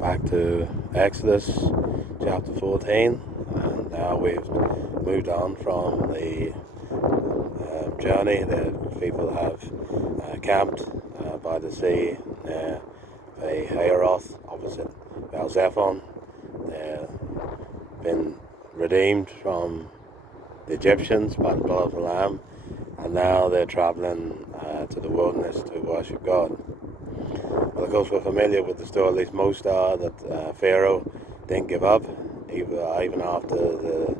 back to Exodus chapter 14, and now we've moved on from the journey that people have camped by the sea near Hayeroth opposite vs.10-14. They've been redeemed from the Egyptians by the blood of the Lamb, and now they're traveling to the wilderness to worship God. Well, of course, we're familiar with the story, at least most are, that Pharaoh didn't give up, even after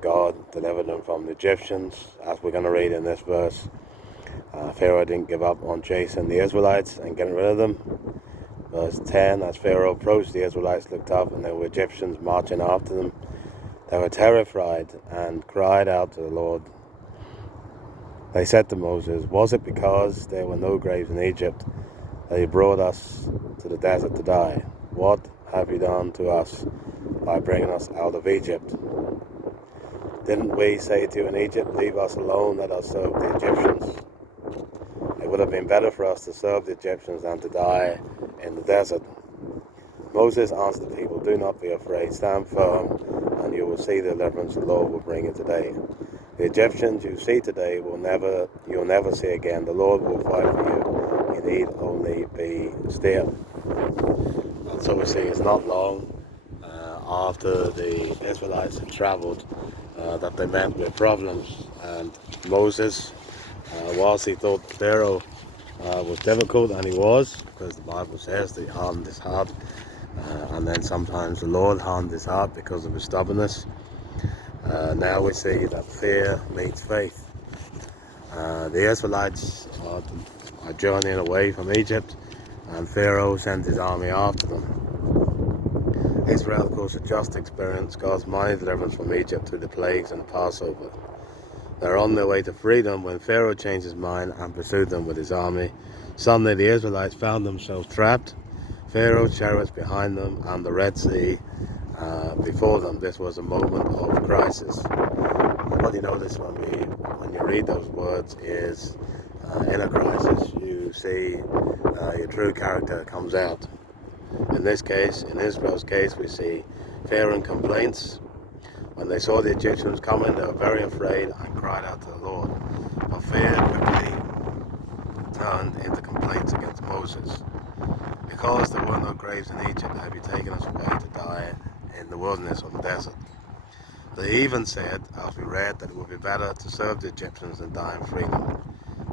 God delivered them from the Egyptians. As we're going to read in this verse, Pharaoh didn't give up on chasing the Israelites and getting rid of them. Verse 10, as Pharaoh approached, the Israelites looked up, and there were Egyptians marching after them. They were terrified and cried out to the Lord. They said to Moses, "Was it because there were no graves in Egypt that you brought us to the desert to die? What have you done to us by bringing us out of Egypt? Didn't we say to you in Egypt, 'Leave us alone, let us serve the Egyptians'? It would have been better for us to serve the Egyptians than to die in the desert." Moses answered the people, "Do not be afraid, stand firm, and you will see the deliverance the Lord will bring you today. The Egyptians you see today you'll never see again. The Lord will fight for you. You need only be still." And so we see it's not long after the Israelites had traveled that they met with problems. And Moses, whilst he thought Pharaoh was difficult, and he was, because the Bible says that he hardened his heart, and then sometimes the Lord hardened his heart because of his stubbornness. Now we see that fear meets faith. The Israelites are journeying away from Egypt, and Pharaoh sends his army after them. Israel, of course, had just experienced God's mighty deliverance from Egypt through the plagues and the Passover. They're on their way to freedom when Pharaoh changed his mind and pursued them with his army. Suddenly the Israelites found themselves trapped. Pharaoh's chariots behind them and the Red Sea before them. This was a moment of crisis. And what you notice when you read those words is in a crisis you see your true character comes out. In this case, in Israel's case, we see fear and complaints. When they saw the Egyptians coming, they were very afraid and cried out to the Lord. But fear quickly turned into complaints against Moses. "Because there were no graves in Egypt, have you taken us away to die in the wilderness or the desert?" They even said, as we read, that it would be better to serve the Egyptians than die in freedom.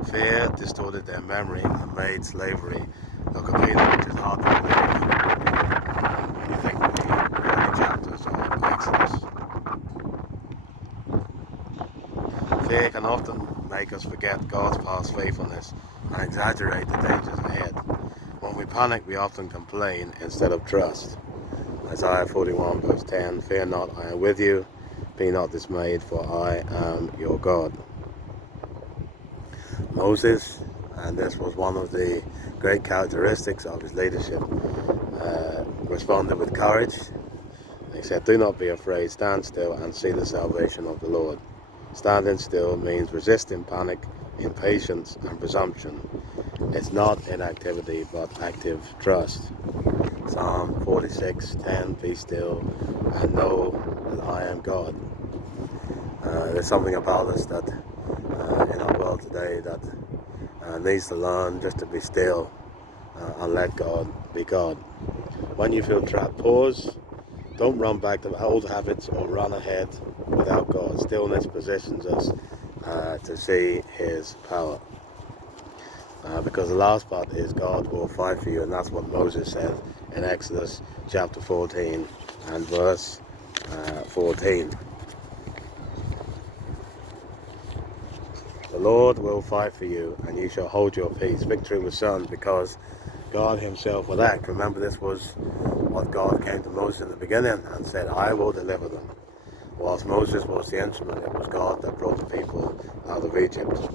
Fear distorted their memory and made slavery look appealing, which is hard to believe when you think of the early chapters of Exodus. Fear can often make us forget God's past faithfulness and exaggerate the dangers ahead. When we panic, we often complain instead of trust. Isaiah 41 verse 10, "Fear not, I am with you. Be not dismayed, for I am your God." Moses, and this was one of the great characteristics of his leadership, responded with courage. He said, "Do not be afraid, stand still and see the salvation of the Lord." Standing still means resisting panic, impatience and presumption. It's not inactivity but active trust. Psalm 46:10, "Be still and know that I am God." There's something about us that in our world today that needs to learn just to be still and let God be God. When you feel trapped, pause. Don't run back to old habits or run ahead without God. Stillness positions us to see His power. Because the last part is God will fight for you, and that's what Moses said in Exodus chapter 14 and verse 14. "The Lord will fight for you, and you shall hold your peace." Victory was certain because God Himself will act. Remember, this was what God came to Moses in the beginning and said, "I will deliver them." Whilst Moses was the instrument, it was God that brought the people out of Egypt.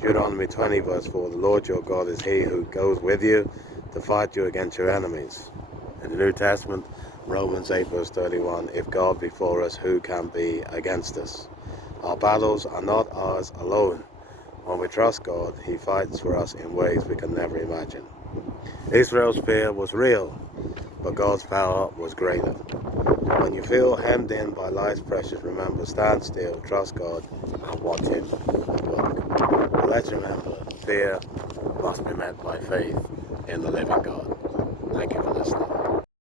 Deuteronomy 20 verse 4, "The Lord your God is He who goes with you to fight you against your enemies." In the New Testament, Romans 8 verse 31, "If God be for us, who can be against us?" Our battles are not ours alone. When we trust God, He fights for us in ways we can never imagine. Israel's fear was real, but God's power was greater. When you feel hemmed in by life's pressures, remember, stand still, trust God, and watch Him work. But let's remember, fear must be met by faith in the living God. Thank you for listening.